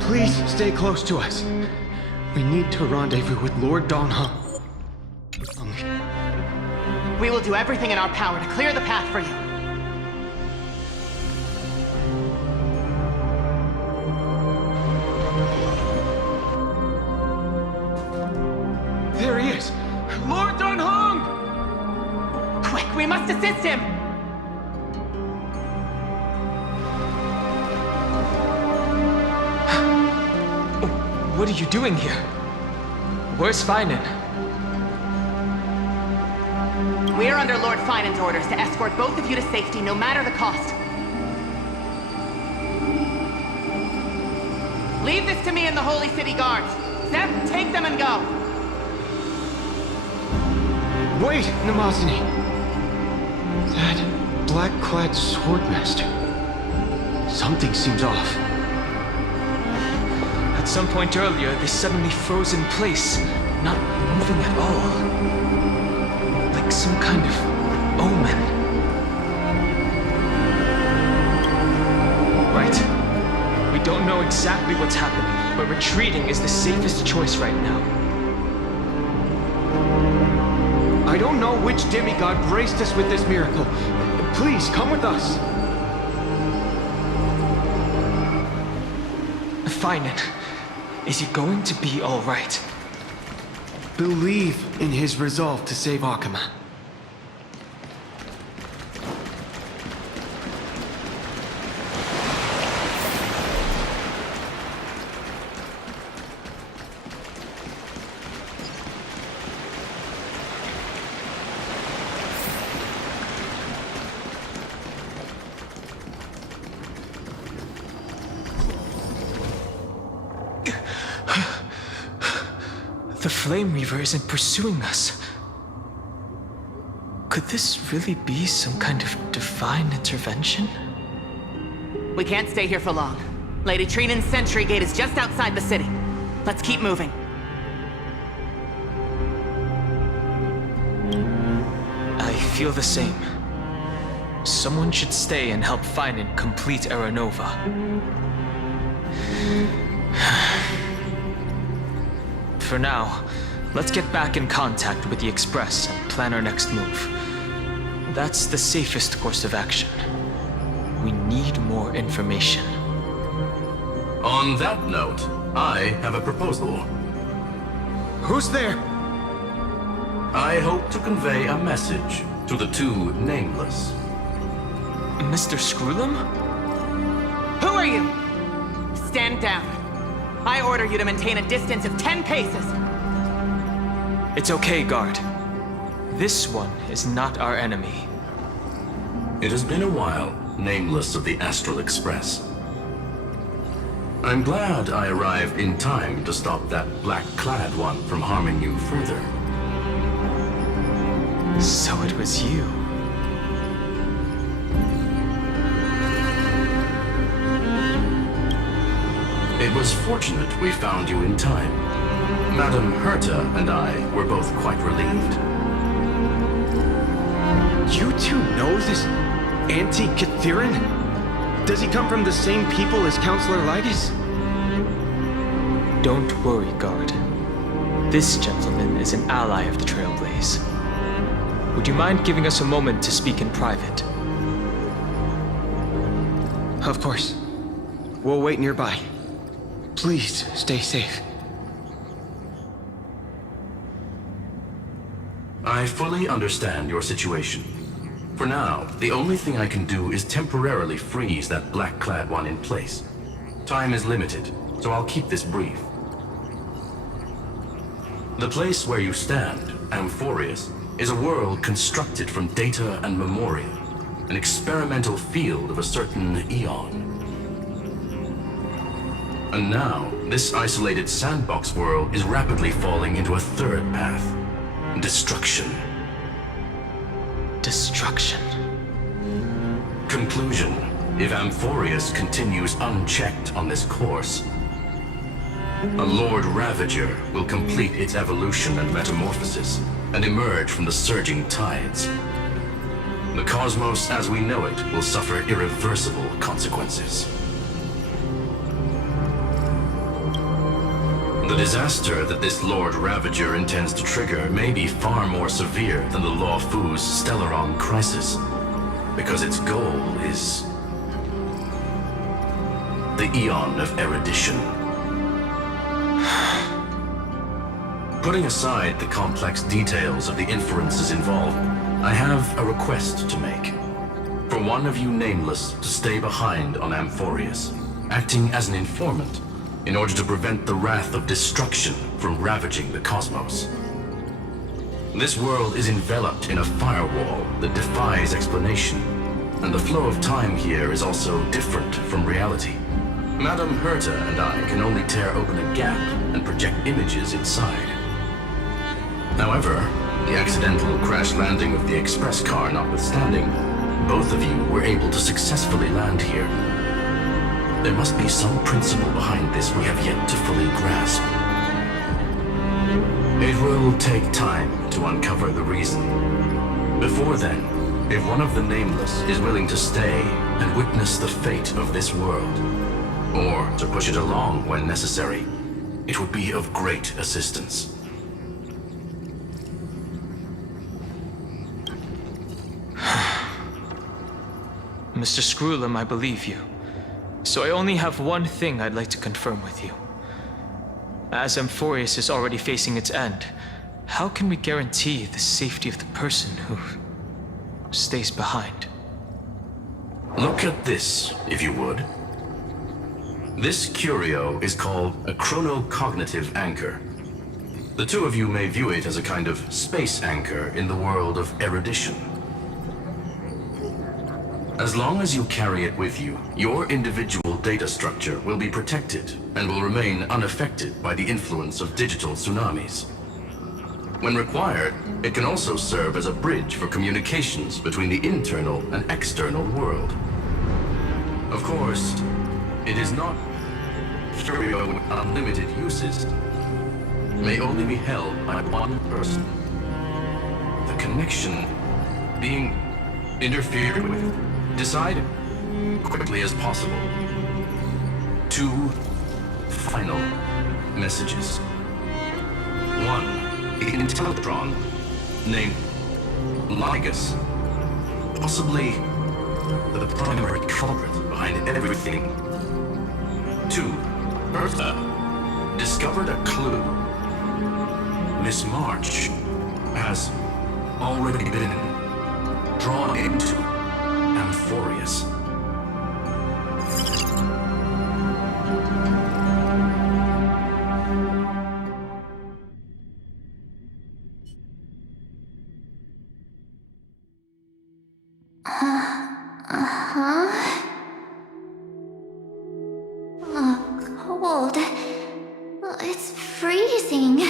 Please stay close to us. We need to rendezvous with Lord Donghong. We will do everything in our power to clear the path for you. There he is! Lord Donghong! Quick, we must assist him! What are you doing here? Where's Finan? We are under Lord Finan's orders to escort both of you to safety, no matter the cost. Leave this to me and the Holy City Guards. Zep, take them and go. Wait, Namazani. That black-clad swordmaster. Something seems off. At some point earlier, they suddenly froze in place, not moving at all. Like some kind of omen. Right. We don't know exactly what's happening, but retreating is the safest choice right now. I don't know which demigod graced us with this miracle. Please, come with us. Finan, is he going to be all right? Believe in his resolve to save Akama. The Flame Reaver isn't pursuing us. Could this really be some kind of divine intervention? We can't stay here for long. Lady Trinan's sentry gate is just outside the city. Let's keep moving. I feel the same. Someone should stay and help Finan complete Aranova. For now, let's get back in contact with the Express and plan our next move. That's the safest course of action. We need more information. On that note, I have a proposal. Who's there? I hope to convey a message to the two nameless. Mr. Screwlum? Who are you? Stand down. I order you to maintain a distance of 10 paces. It's okay, guard. This one is not our enemy. It has been a while, nameless of the Astral Express. I'm glad I arrived in time to stop that black-clad one from harming you further. So it was you. It was fortunate we found you in time. Madame Herta and I were both quite relieved. You two know this anti-Catharin? Does he come from the same people as Counselor Lygus? Don't worry, guard. This gentleman is an ally of the Trailblaze. Would you mind giving us a moment to speak in private? Of course. We'll wait nearby. Please, stay safe. I fully understand your situation. For now, the only thing I can do is temporarily freeze that black-clad one in place. Time is limited, so I'll keep this brief. The place where you stand, Amphorius, is a world constructed from data and memoria, an experimental field of a certain eon. And now, this isolated sandbox world is rapidly falling into a third path. Destruction. Destruction. Conclusion. If Amphorius continues unchecked on this course, a Lord Ravager will complete its evolution and metamorphosis, and emerge from the surging tides. The cosmos as we know it will suffer irreversible consequences. The disaster that this Lord Ravager intends to trigger may be far more severe than the Law Fu's Stellaron crisis, because its goal is the Eon of Erudition. Putting aside the complex details of the inferences involved, I have a request to make. For one of you nameless to stay behind on Amphorius, acting as an informant, in order to prevent the wrath of destruction from ravaging the cosmos. This world is enveloped in a firewall that defies explanation, and the flow of time here is also different from reality. Madame Herta and I can only tear open a gap and project images inside. However, the accidental crash landing of the express car notwithstanding, both of you were able to successfully land here. There must be some principle behind this we have yet to fully grasp. It will take time to uncover the reason. Before then, if one of the Nameless is willing to stay and witness the fate of this world, or to push it along when necessary, it would be of great assistance. Mr. Screwlum, I believe you. So I only have one thing I'd like to confirm with you. As Amphorius is already facing its end, how can we guarantee the safety of the person who stays behind? Look at this, if you would. This curio is called a chronocognitive anchor. The two of you may view it as a kind of space anchor in the world of erudition. As long as you carry it with you, your individual data structure will be protected and will remain unaffected by the influence of digital tsunamis. When required, it can also serve as a bridge for communications between the internal and external world. Of course, it is not curio with unlimited uses. May only be held by one person. The connection being interfered with. Decide quickly as possible. 2 final messages. 1 Intellatron named Lygus, possibly the primary culprit behind everything. 2 Bertha discovered a clue. Miss March has already been drawn into Amphorius. Cold. It's freezing.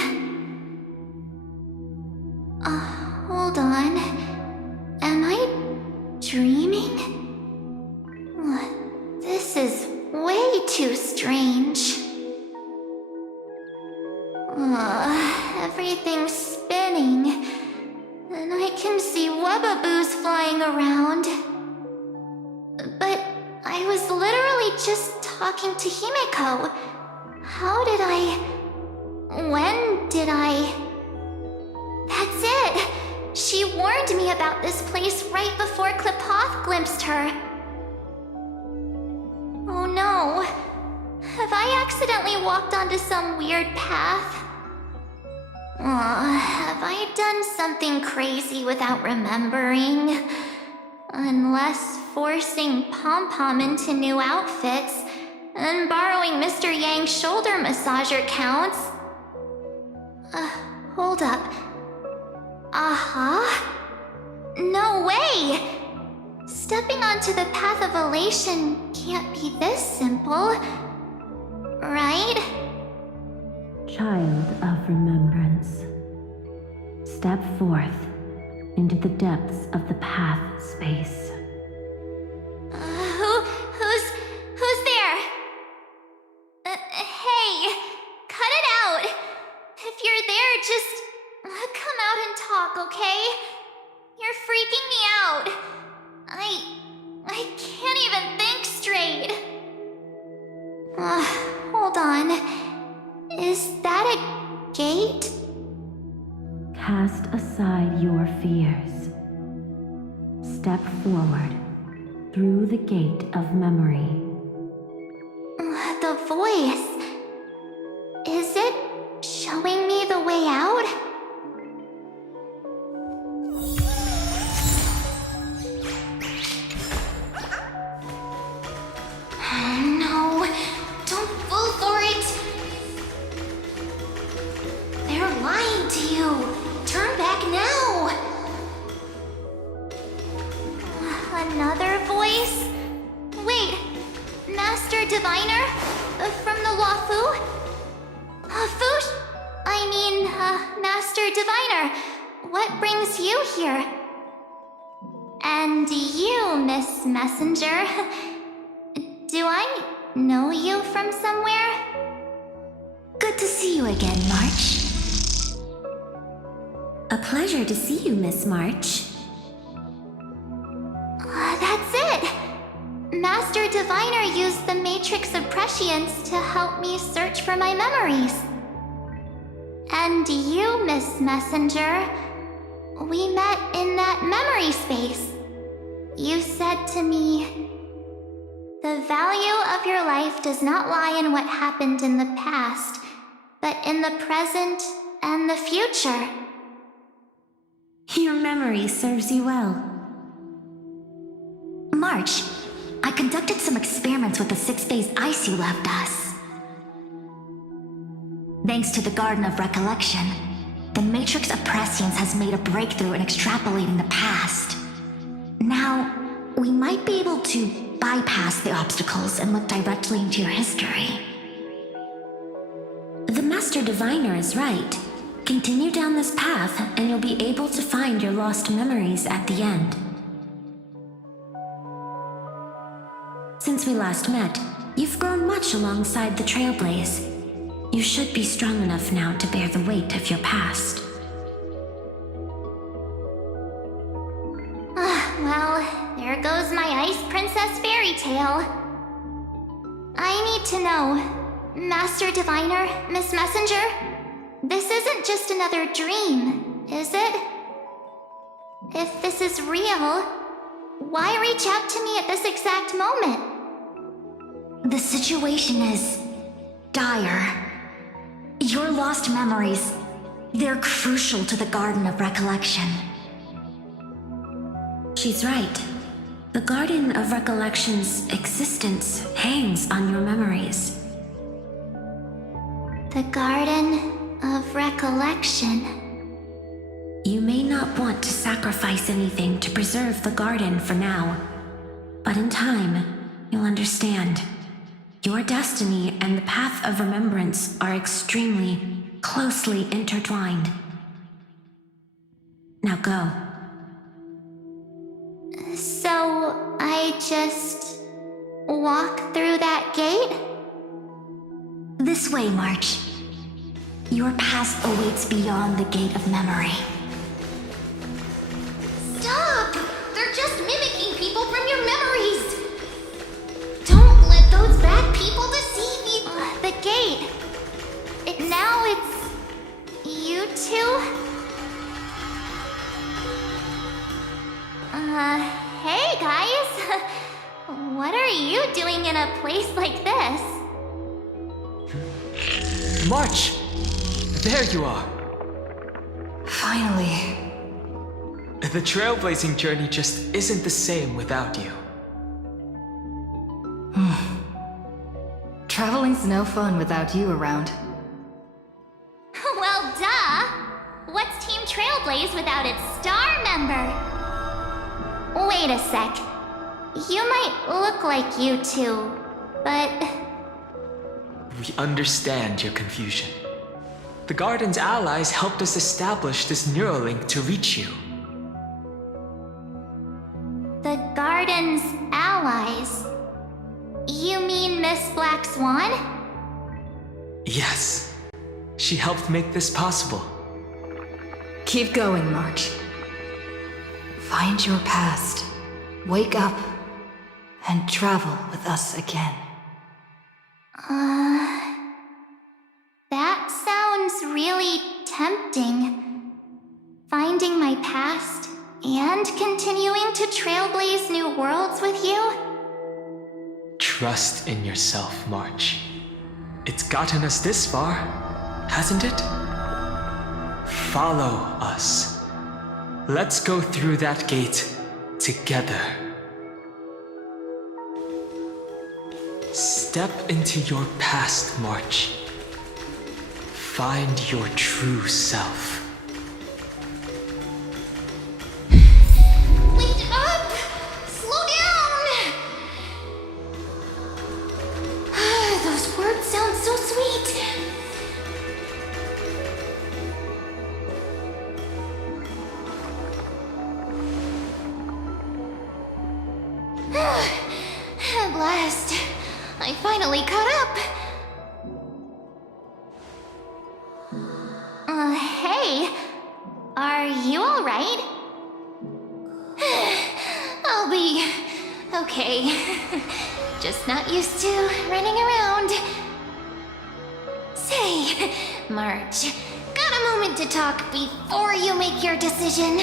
Hold on. Am I dreaming? This is way too strange. Everything's spinning, and I can see webaboos flying around. But I was literally just talking to Himeko. How did I... When did I... That's it! She warned me about this place right before Klipoth glimpsed her. Oh no. Have I accidentally walked onto some weird path? Have I done something crazy without remembering? Unless forcing Pom-Pom into new outfits and borrowing Mr. Yang's shoulder massager counts. Hold up. No way! Stepping onto the path of elation can't be this simple, right? Child of remembrance, step forth into the depths of the path space. Who's there? Hey, cut it out. If you're there, just come out and talk, okay? You're freaking me out. I can't even think straight. Hold on. Is that gate? Cast aside your fears. Step forward through the gate of memory. The voice. Is it showing me the way out? No, don't fall for it. They're lying to you. Turn back now. Another voice? Wait, Master Diviner? From the Wafu? Master Diviner, what brings you here? And you, Miss Messenger, do I know you from somewhere? Good to see you again, March. A pleasure to see you, Miss March. That's it! Master Diviner used the Matrix of Prescience to help me search for my memories. And you, Miss Messenger, we met in that memory space. You said to me, "The value of your life does not lie in what happened in the past, but in the present and the future." Your memory serves you well. March, I conducted some experiments with the 6-phase ice you left us. Thanks to the Garden of Recollection, the Matrix of Prescience has made a breakthrough in extrapolating the past. Now, we might be able to bypass the obstacles and look directly into your history. The Master Diviner is right. Continue down this path, and you'll be able to find your lost memories at the end. Since we last met, you've grown much alongside the Trailblaze. You should be strong enough now to bear the weight of your past. Well, there goes my Ice Princess fairy tale. I need to know, Master Diviner, Miss Messenger, this isn't just another dream, is it? If this is real, why reach out to me at this exact moment? The situation is dire. Your lost memories, they're crucial to the Garden of Recollection. She's right. The Garden of Recollection's existence hangs on your memories. The Garden of Recollection. You may not want to sacrifice anything to preserve the garden for now, but in time, you'll understand. Your destiny and the path of remembrance are extremely, closely intertwined. Now go. So, I just walk through that gate? This way, March. Your past awaits beyond the Gate of Memory. Stop! They're just mimicking people from your memories! Don't let those bad people deceive you! The gate. Now it's... you two? Hey guys! What are you doing in a place like this? March! There you are! Finally. The trailblazing journey just isn't the same without you. Traveling's no fun without you around. Well, duh! What's Team Trailblaze without its star member? Wait a sec. You might look like you two, but... We understand your confusion. The Garden's allies helped us establish this Neuralink to reach you. The Garden's allies? You mean Miss Black Swan? Yes. She helped make this possible. Keep going, March. Find your past, wake up, and travel with us again. That sounds sounds really tempting. Finding my past and continuing to trailblaze new worlds with you? Trust in yourself, March. It's gotten us this far, hasn't it? Follow us. Let's go through that gate together. Step into your past, March. Find your true self. Wait up! Slow down! Those words sound so sweet. At last, I finally caught up. Hey, are you alright? I'll be okay. Just not used to running around. Say, March, got a moment to talk before you make your decision?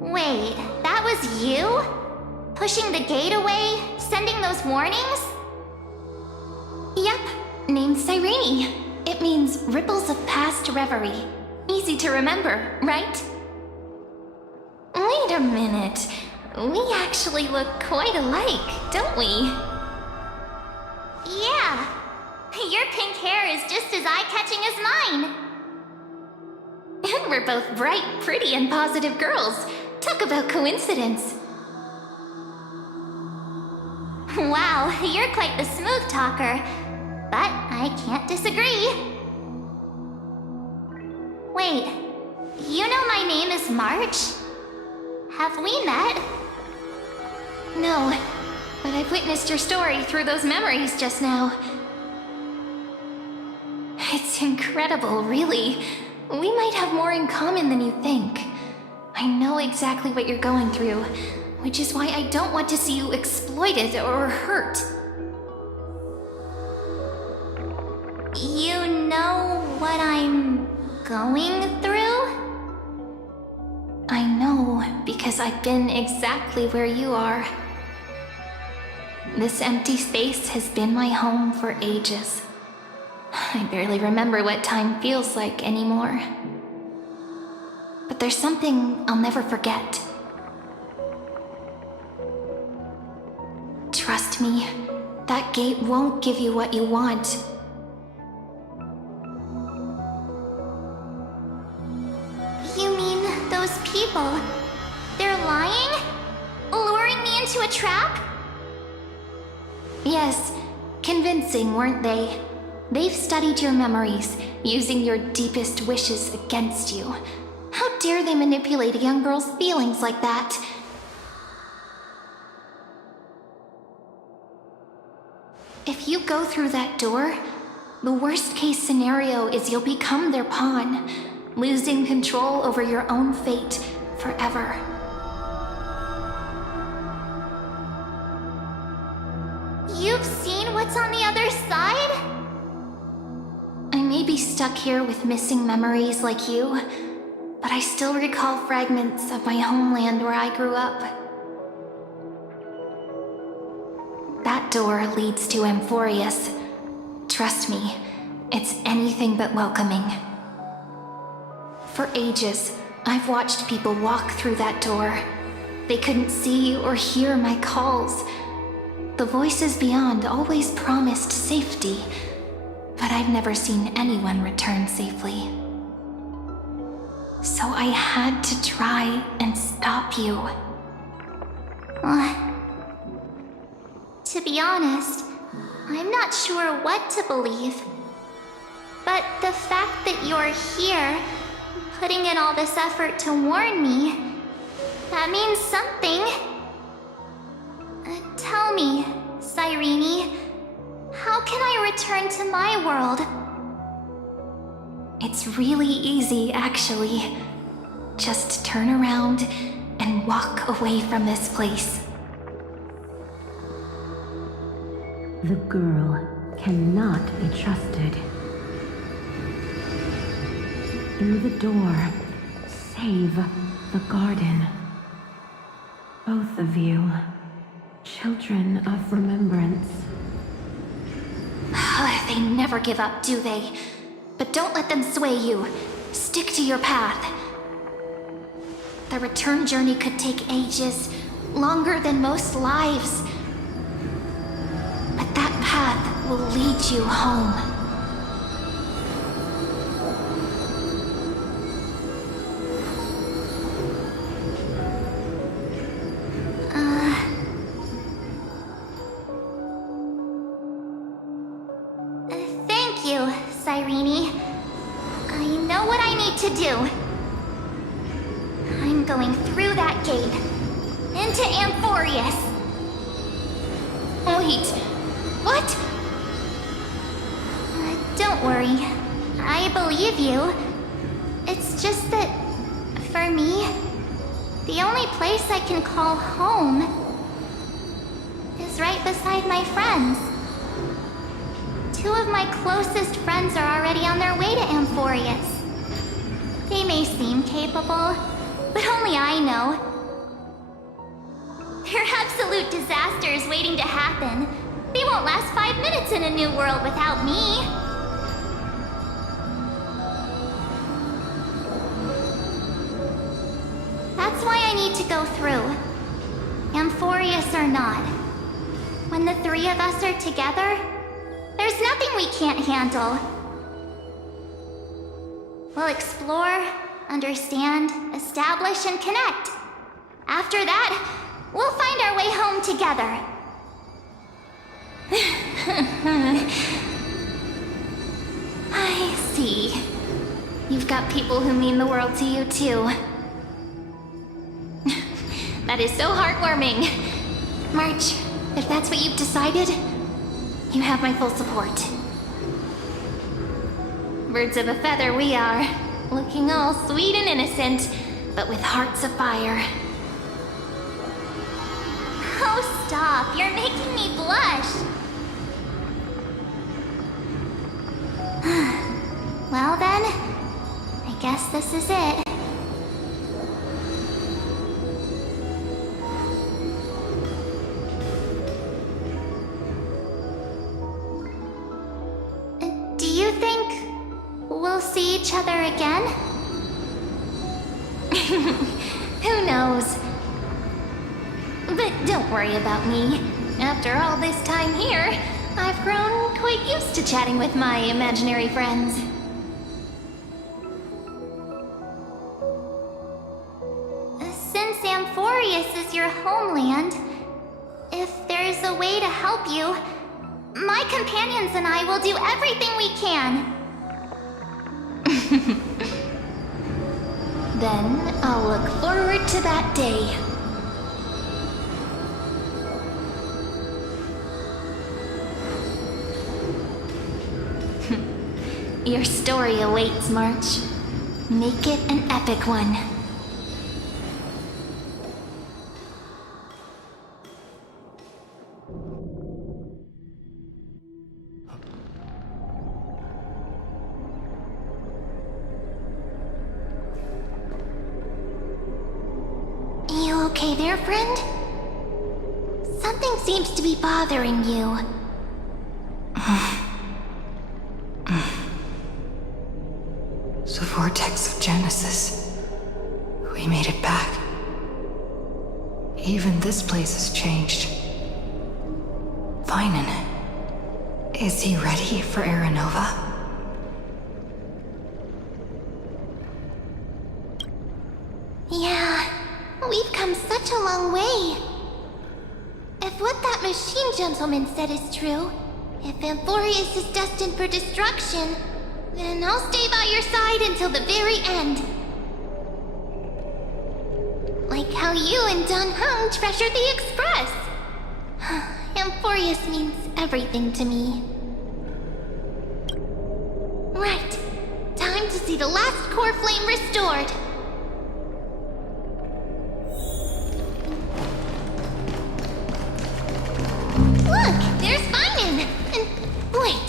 Wait, that was you? Pushing the gate away? Sending those warnings? Yep, named Cyrene. It means ripples of past reverie. Easy to remember, right? Wait a minute. We actually look quite alike, don't we? Yeah. Your pink hair is just as eye-catching as mine. And we're both bright, pretty, and positive girls. Talk about coincidence. Wow, you're quite the smooth talker. But I can't disagree. Wait, you know my name is March? Have we met? No, but I've witnessed your story through those memories just now. It's incredible, really. We might have more in common than you think. I know exactly what you're going through, which is why I don't want to see you exploited or hurt. You know what I'm going through? I know, because I've been exactly where you are. This empty space has been my home for ages. I barely remember what time feels like anymore. But there's something I'll never forget. Trust me, that gate won't give you what you want. You mean those people? They're lying? Luring me into a trap? Yes, convincing, weren't they? They've studied your memories, using your deepest wishes against you. How dare they manipulate a young girl's feelings like that? If you go through that door, the worst case scenario is you'll become their pawn, losing control over your own fate forever. You've seen what's on the other side? I may be stuck here with missing memories like you, but I still recall fragments of my homeland where I grew up. That door leads to Amphorius. Trust me, it's anything but welcoming. For ages, I've watched people walk through that door. They couldn't see or hear my calls. The voices beyond always promised safety, but I've never seen anyone return safely. So I had to try and stop you. To be honest, I'm not sure what to believe. But the fact that you're here, putting in all this effort to warn me, that means something. Tell me, Cyrene, how can I return to my world? It's really easy, actually. Just turn around and walk away from this place. The girl cannot be trusted. Through the door, save the garden. Both of you, children of remembrance. They never give up, do they? But don't let them sway you. Stick to your path. The return journey could take ages, longer than most lives. But that path will lead you home. Thank you, Cyrene. I know what I need to do. I'm going through that gate. Into Amphorius. Wait, what? Don't worry. I believe you. It's just that, for me, the only place I can call home is right beside my friends. Two of my closest friends are already on their way to Amphorius. They may seem capable, but only I know. They're absolute disasters waiting to happen. They won't last 5 minutes in a new world without me. That's why I need to go through. Amphorius or not. When the three of us are together, there's nothing we can't handle. We'll explore, understand, establish, and connect. After that, we'll find our way home together. I see. You've got people who mean the world to you, too. That is so heartwarming. March, if that's what you've decided, you have my full support. Birds of a feather we are, looking all sweet and innocent, but with hearts of fire. Oh, stop. You're making me blush. Well then, I guess this is it. Do you think we'll see each other again? Who knows? But don't worry about me. After all this time here, I've grown quite used to chatting with my imaginary friends. Since Amphorius is your homeland, if there's a way to help you, my companions and I will do everything we can. Then I'll look forward to that day. Your story awaits, March. Make it an epic one. You okay there, friend? Something seems to be bothering you. The vortex of Genesis. We made it back. Even this place has changed. Vinan. Is he ready for Aranova? Yeah, we've come such a long way. If what that machine gentleman said is true, if Amphorius is destined for destruction, then I'll stay by your side until the very end. Like how you and Dun Hung treasured the Express. Amphorius means everything to me. Right. Time to see the last core flame restored. Look, there's Vinan! And wait,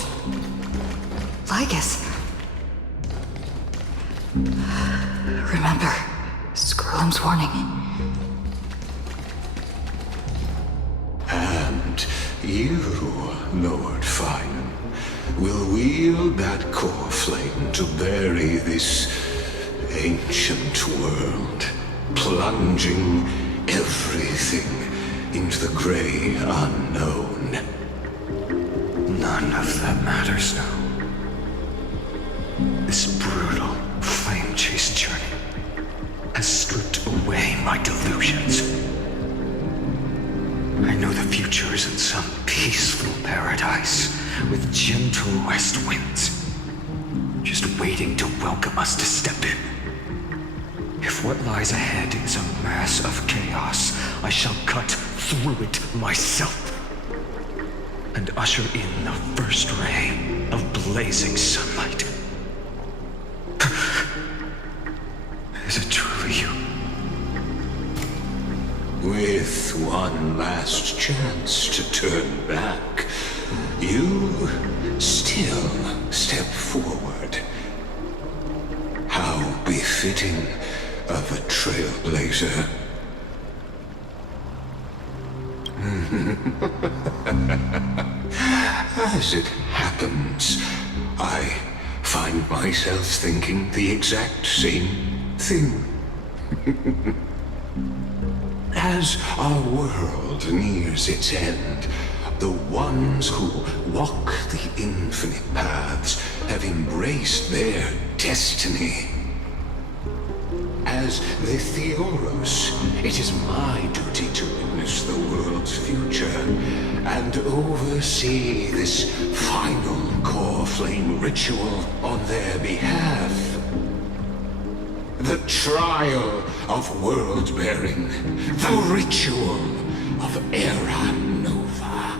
storm's warning. And you, Lord Finan, will wield that core flame to bury this ancient world, plunging everything into the gray unknown. None of that matters now. This brutal, flame-chased journey has stripped away my delusions. I know the future is in some peaceful paradise with gentle west winds, just waiting to welcome us to step in. If what lies ahead is a mass of chaos, I shall cut through it myself and usher in the first ray of blazing sunlight. Is it truly you? With one last chance to turn back, you still step forward. How befitting of a trailblazer. As it happens, I find myself thinking the exact same thing. As our world nears its end, the ones who walk the infinite paths have embraced their destiny. As the Theoros, it is my duty to witness the world's future and oversee this final core flame ritual on their behalf. The trial of world-bearing, the ritual of Era Nova.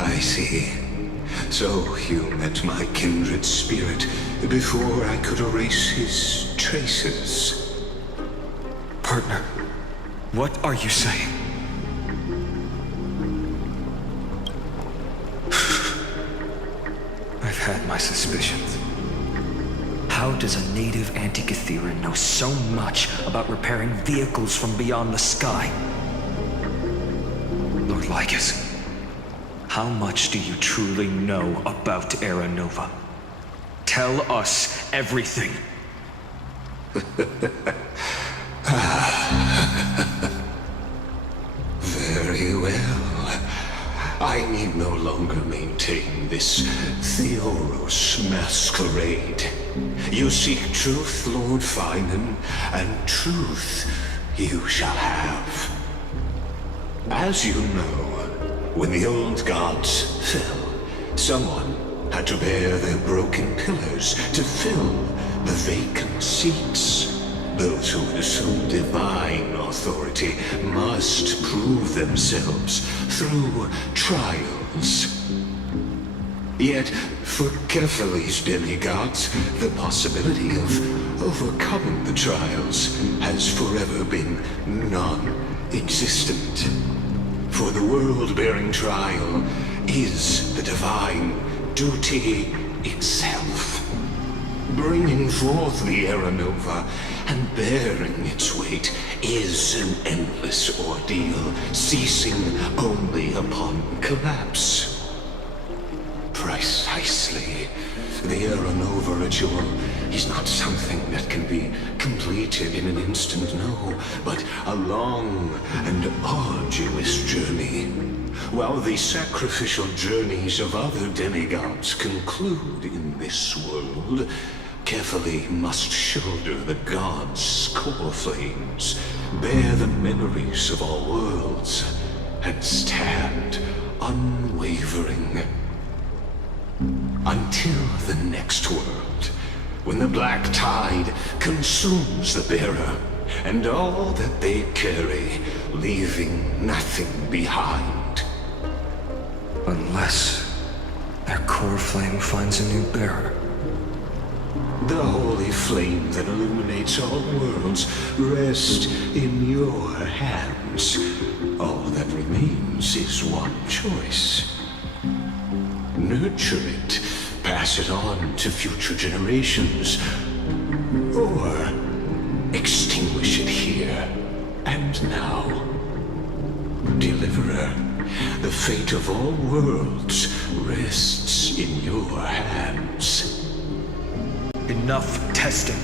I see. So you met my kindred spirit before I could erase his traces. Partner, what are you saying? I've had my suspicions. How does a native Antikytheran know so much about repairing vehicles from beyond the sky? Lord Lygus, how much do you truly know about Era Nova? Tell us everything. Very well. I need no longer maintain this Theoros masquerade. You seek truth, Lord Finan, and truth you shall have. As you know, when the old gods fell, someone had to bear their broken pillars to fill the vacant seats. Those who would assume divine authority must prove themselves through trials. Yet, for Kefali's demigods, the possibility of overcoming the trials has forever been non-existent. For the world-bearing trial is the divine duty itself. Bringing forth the Era Nova and bearing its weight is an endless ordeal, ceasing only upon collapse. Precisely. The Era Nova ritual is not something that can be completed in an instant, no, but a long and arduous journey. While the sacrificial journeys of other demigods conclude in this world, Kefali must shoulder the gods' core flames, bear the memories of all worlds, and stand unwavering. Until the next world, when the black tide consumes the bearer and all that they carry, leaving nothing behind. Unless their core flame finds a new bearer. The holy flame that illuminates all worlds rests in your hands. All that remains is one choice. Nurture it, pass it on to future generations, or extinguish it here and now. Deliverer, the fate of all worlds rests in your hands. Enough testing.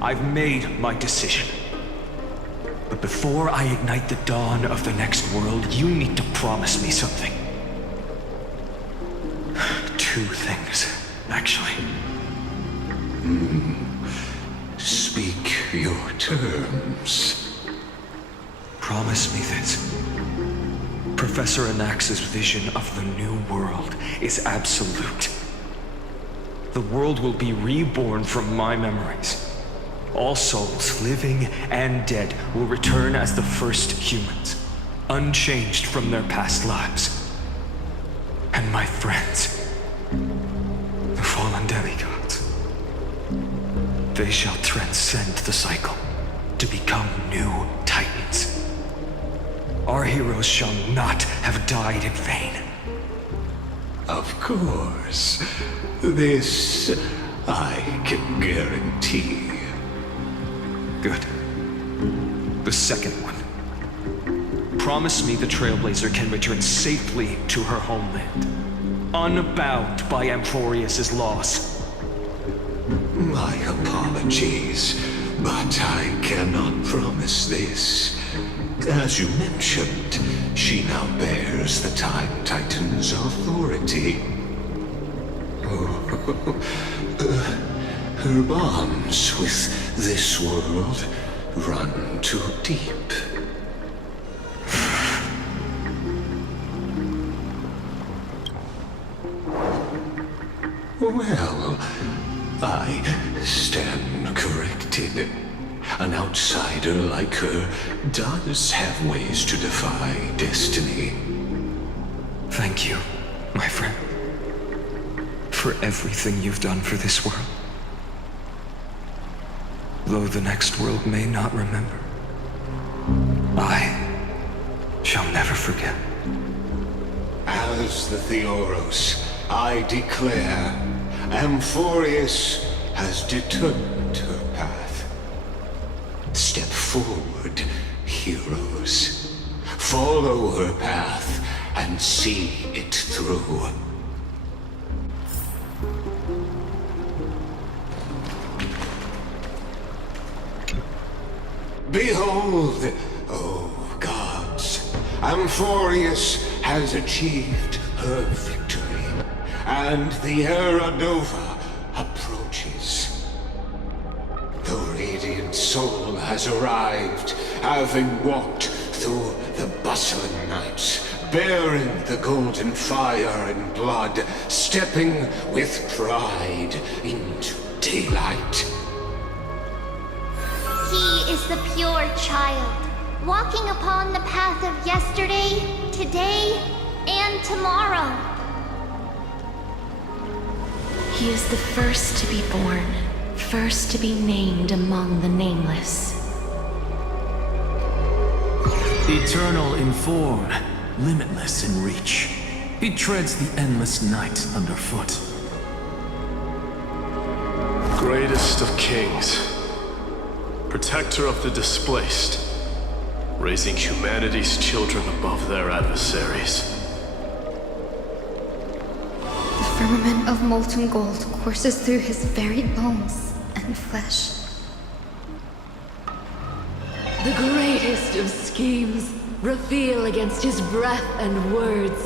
I've made my decision. But before I ignite the dawn of the next world, you need to promise me something. Two things, actually. Speak your terms. Promise me this. Professor Anax's vision of the new world is absolute. The world will be reborn from my memories. All souls, living and dead, will return as the first humans, unchanged from their past lives. And my friends, the fallen demigods, they shall transcend the cycle to become new titans. Our heroes shall not have died in vain. Of course. This I can guarantee. Good. The second one. Promise me the Trailblazer can return safely to her homeland, unbound by Amphorius' loss. My apologies, but I cannot promise this. As you mentioned, she now bears the Time Titan's authority. Her bonds with this world run too deep. Well, I stand corrected. An outsider like her does have ways to defy destiny. Thank you, my friend, for everything you've done for this world. Though the next world may not remember, I shall never forget. As the Theoros, I declare, Amphorius has determined her path. Step forward, heroes. Follow her path and see it through. Behold, oh gods, Amphorius has achieved her victory, and the Era Nova approaches. The radiant soul has arrived, having walked through the bustling nights, bearing the golden fire and blood, stepping with pride into daylight. He is the pure child, walking upon the path of yesterday, today, and tomorrow. He is the first to be born, first to be named among the nameless. Eternal in form, limitless in reach. He treads the endless night underfoot. Greatest of kings, protector of the displaced, raising humanity's children above their adversaries. The firmament of molten gold courses through his very bones and flesh. The greatest of schemes reveal against his breath and words.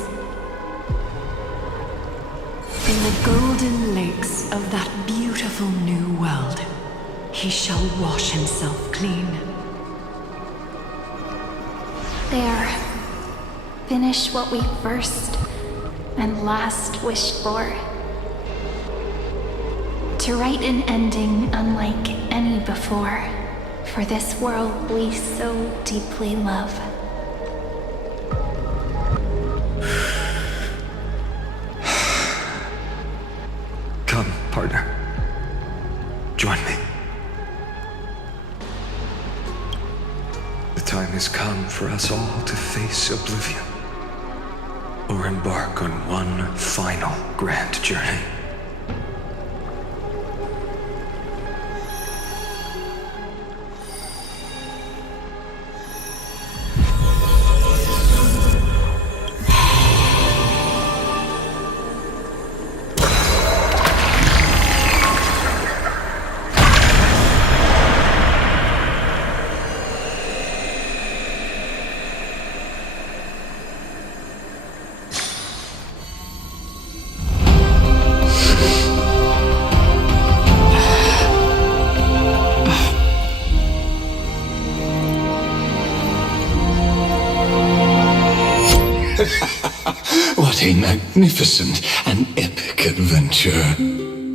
In the golden lakes of that beautiful new world, he shall wash himself clean. There. Finish what we first and last wished for. To write an ending unlike any before, for this world we so deeply love. Come, partner. Join me. The time has come for us all to face oblivion, or embark on one final grand journey. magnificent and epic adventure.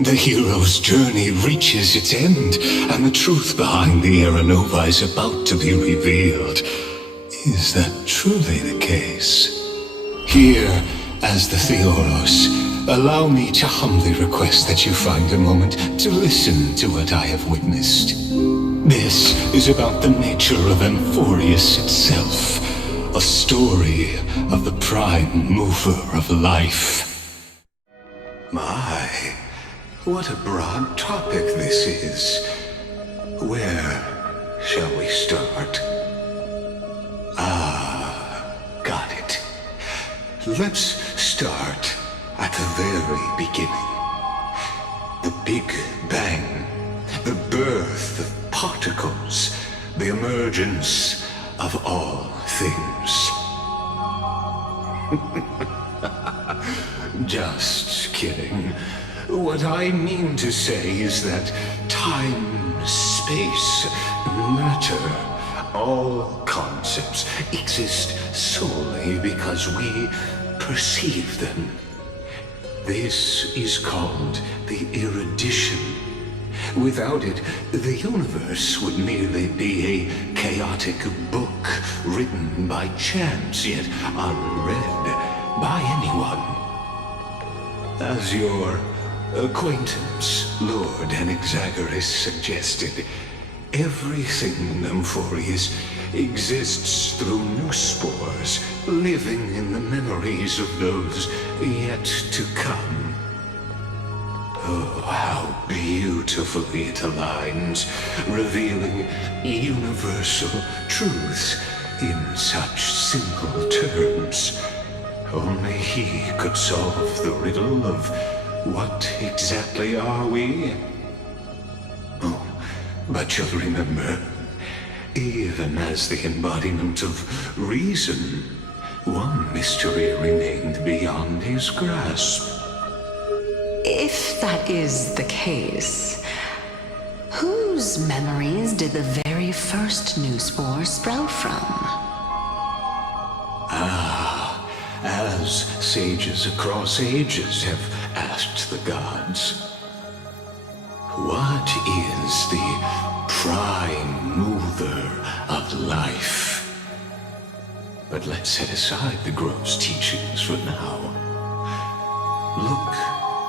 The hero's journey reaches its end, and the truth behind the Aeronova is about to be revealed. Is that truly the case? Here, as the Theoros, allow me to humbly request that you find a moment to listen to what I have witnessed. This is about the nature of Amphorius itself, a story of the prime mover of life. My, what a broad topic this is. Where shall we start? Got it. Let's start at the very beginning. The Big Bang, the birth of particles, the emergence of all things. Just kidding. What I mean to say is that time, space, matter, all concepts exist solely because we perceive them. This is called the erudition. Without it, the universe would merely be a chaotic book written by chance, yet unread by anyone. As your acquaintance, Lord Anaxagoras, suggested, everything in Amphorius exists through new spores, living in the memories of those yet to come. Oh, how beautifully it aligns, revealing universal truths in such simple terms. Only he could solve the riddle of what exactly are we? Oh, but you'll remember, even as the embodiment of reason, one mystery remained beyond his grasp. If that is the case, whose memories did the very first new spore sprout from? As sages across ages have asked the gods, what is the prime mover of life? But let's set aside the gross teachings for now. Look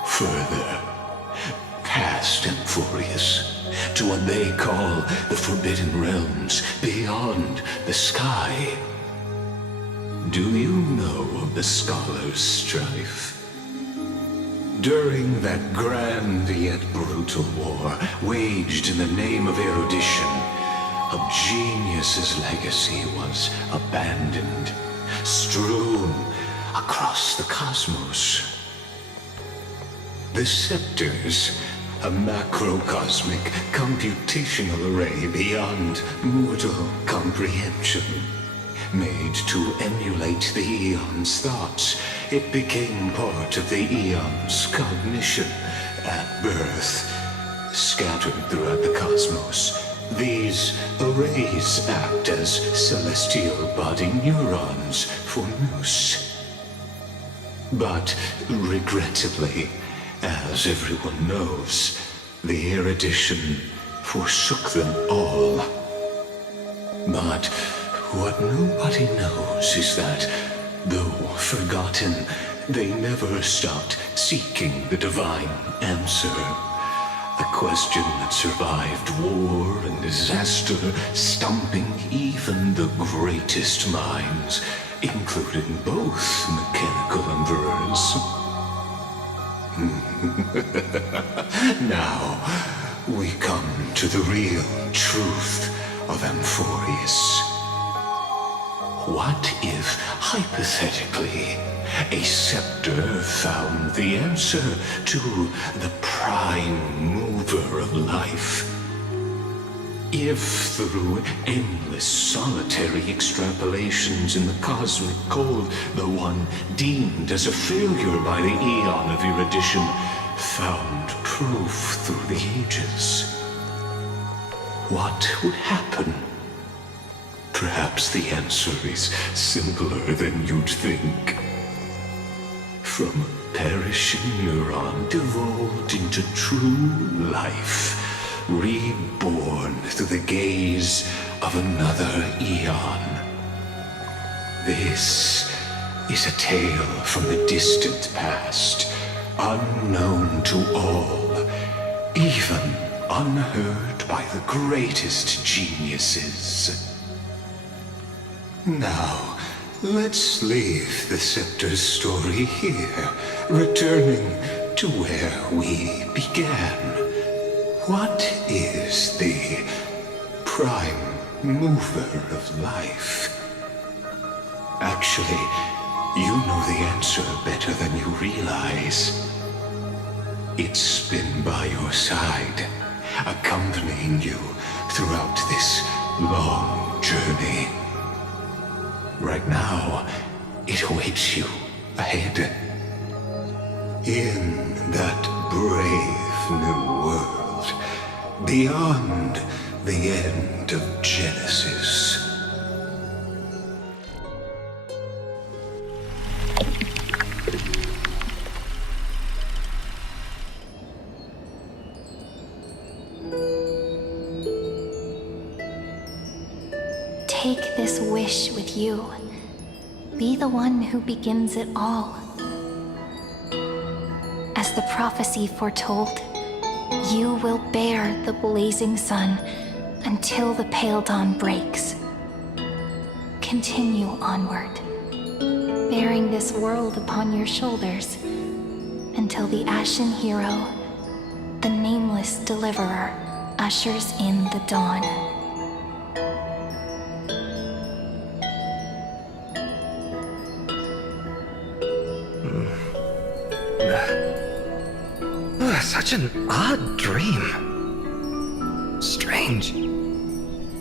further, past Amphorius, to what they call the Forbidden Realms beyond the sky. Do you know of the Scholars' Strife? During that grand yet brutal war, waged in the name of erudition, a genius's legacy was abandoned, strewn across the cosmos. The scepters, a macrocosmic computational array beyond mortal comprehension. Made to emulate the Eon's thoughts, it became part of the Eon's cognition at birth. Scattered throughout the cosmos, these arrays act as celestial body neurons for Nous. But regrettably, as everyone knows, the erudition forsook them all. But what nobody knows is that, though forgotten, they never stopped seeking the divine answer. A question that survived war and disaster, stumping even the greatest minds, including both mechanical emperors. Now, we come to the real truth of Amphorius. What if, hypothetically, a scepter found the answer to the prime mover of life? If through endless solitary extrapolations in the cosmic code, the one deemed as a failure by the Eon of erudition found proof through the ages, what would happen? Perhaps the answer is simpler than you'd think. From a perishing neuron devolved into true life, reborn through the gaze of another eon. This is a tale from the distant past, unknown to all, even unheard by the greatest geniuses. Now, let's leave the Scepter's story here, returning to where we began. What is the prime mover of life? Actually, you know the answer better than you realize. It's been by your side, accompanying you throughout this long journey. Right now, it awaits you ahead. In that brave new world, beyond the end of Genesis. Take this wish with you. Be the one who begins it all. As the prophecy foretold, you will bear the blazing sun until the pale dawn breaks. Continue onward, bearing this world upon your shoulders until the Ashen Hero, the nameless deliverer, ushers in the dawn. Such an odd dream. Strange.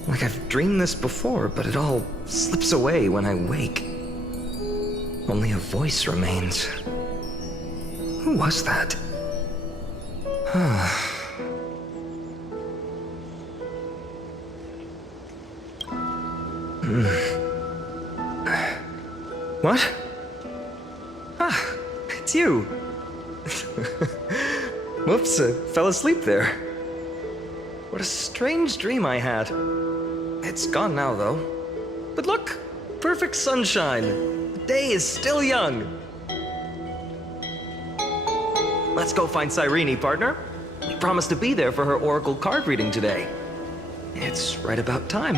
Like I've dreamed this before, but it all slips away when I wake. Only a voice remains. Who was that? What? Ah, it's you. Whoops, I fell asleep there. What a strange dream I had. It's gone now, though. But look, perfect sunshine. The day is still young. Let's go find Cyrene, partner. We promised to be there for her oracle card reading today. It's right about time.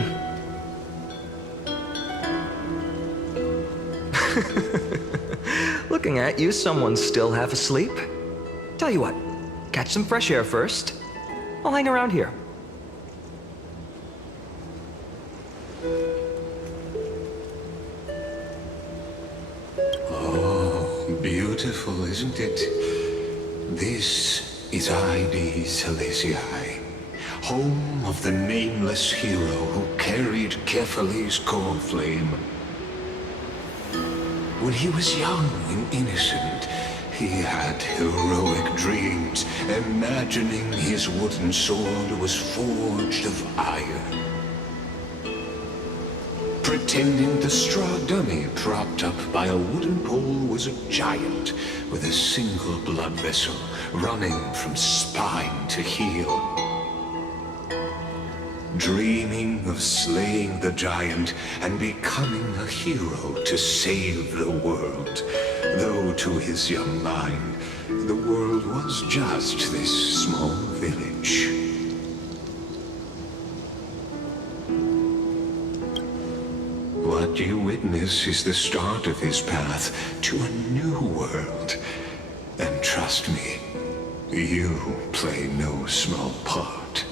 Looking at you, someone's still half asleep. Tell you what, catch some fresh air first. I'll hang around here. Oh, beautiful, isn't it? This is Hades Helesii, home of the nameless hero who carried Kephales's core flame. When he was young and innocent, he had heroic dreams, imagining his wooden sword was forged of iron. Pretending the straw dummy propped up by a wooden pole was a giant with a single blood vessel running from spine to heel. Dreaming of slaying the giant and becoming a hero to save the world, though to his young mind, the world was just this small village. What you witness is the start of his path to a new world. And trust me, you play no small part.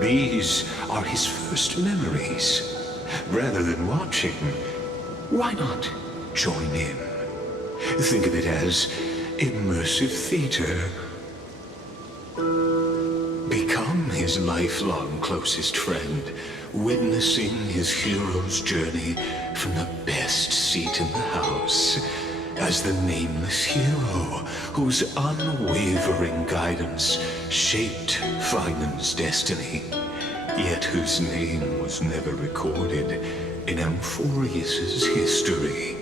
These are his first memories. Rather than watching, why not join in? Think of it as immersive theater. Become his lifelong closest friend, witnessing his hero's journey from the best seat in the house, as the nameless hero whose unwavering guidance shaped Finan's destiny, yet whose name was never recorded in Amphorius's history.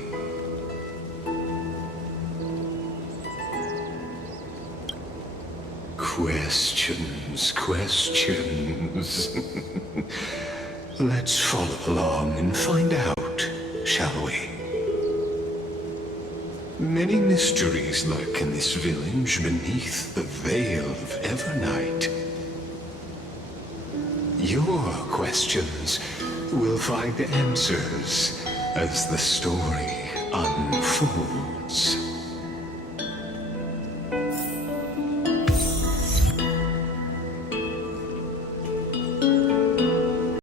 questions, questions. Let's follow along and find out, shall we? Many mysteries lurk in this village beneath the veil of Evernight. Your questions will find answers as the story unfolds.